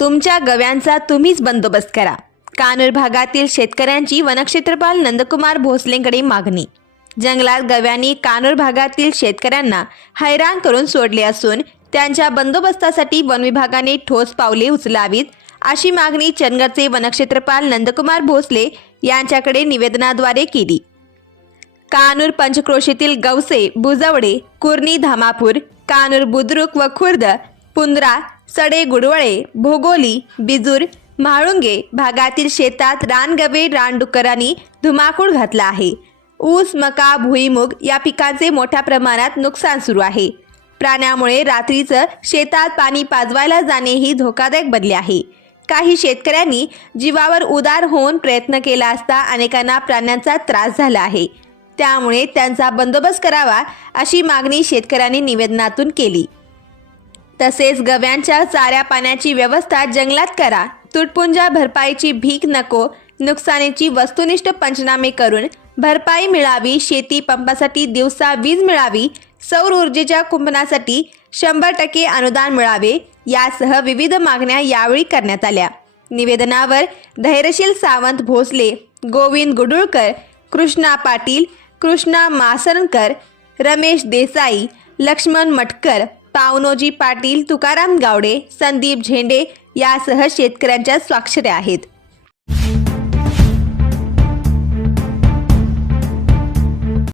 तुमच्या गव्यांचा तुम्हीच बंदोबस्त करा. कानूर भागातील शेतकऱ्यांची वनक्षेत्रपाल नंदकुमार भोसलेंकडे मागणी. जंगलात गव्यांनी कानूर भागातील शेतकऱ्यांना हैराण करून सोडले असून त्यांच्या बंदोबस्तासाठी वनविभागाने ठोस पावले उचलावीत अशी मागणी चंदगडचे वनक्षेत्रपाल नंदकुमार भोसले यांच्याकडे निवेदनाद्वारे केली. कानूर पंचक्रोशीतील गवसे बुजवडे कुर्णी धामापूर कानूर बुद्रुक व खुर्द पुंद्रा सडे गुडवळे भोगोली बिजूर म्हाळुंगे भागातील शेतात रानगवे रानडुकरांनी धुमाकूळ घातला आहे. ऊस मका भुईमुग या पिकांचे मोठ्या प्रमाणात नुकसान सुरू आहे. प्राण्यामुळे रात्रीचं शेतात पाणी पाजवायला जाणेही धोकादायक बनले आहे. काही शेतकऱ्यांनी जीवावर उदार होऊन प्रयत्न केला असता अनेकांना प्राण्यांचा त्रास झाला आहे. त्यामुळे त्यांचा बंदोबस्त करावा अशी मागणी शेतकऱ्यांनी निवेदनातून केली. तसेच गव्यांच्या चाऱ्या पाण्याची व्यवस्था जंगलात करा. तुटपुंजा भरपाईची भीक नको. नुकसानीची वस्तुनिष्ठ पंचनामे करून भरपाई मिळावी. शेती पंपासाठी दिवसा वीज मिळावी. सौर ऊर्जेच्या कुंपणासाठी शंभर टक्के अनुदान मिळावे. यासह विविध मागण्या यावेळी करण्यात आल्या. निवेदनावर धैर्यशील सावंत भोसले गोविंद गुडुळकर कृष्णा पाटील कृष्णा मासरणकर रमेश देसाई लक्ष्मण मटकर पावनोजी पाटील तुकाराम गावडे संदीप झेंडे यासह शेतकऱ्यांच्या स्वाक्षऱ्या आहेत.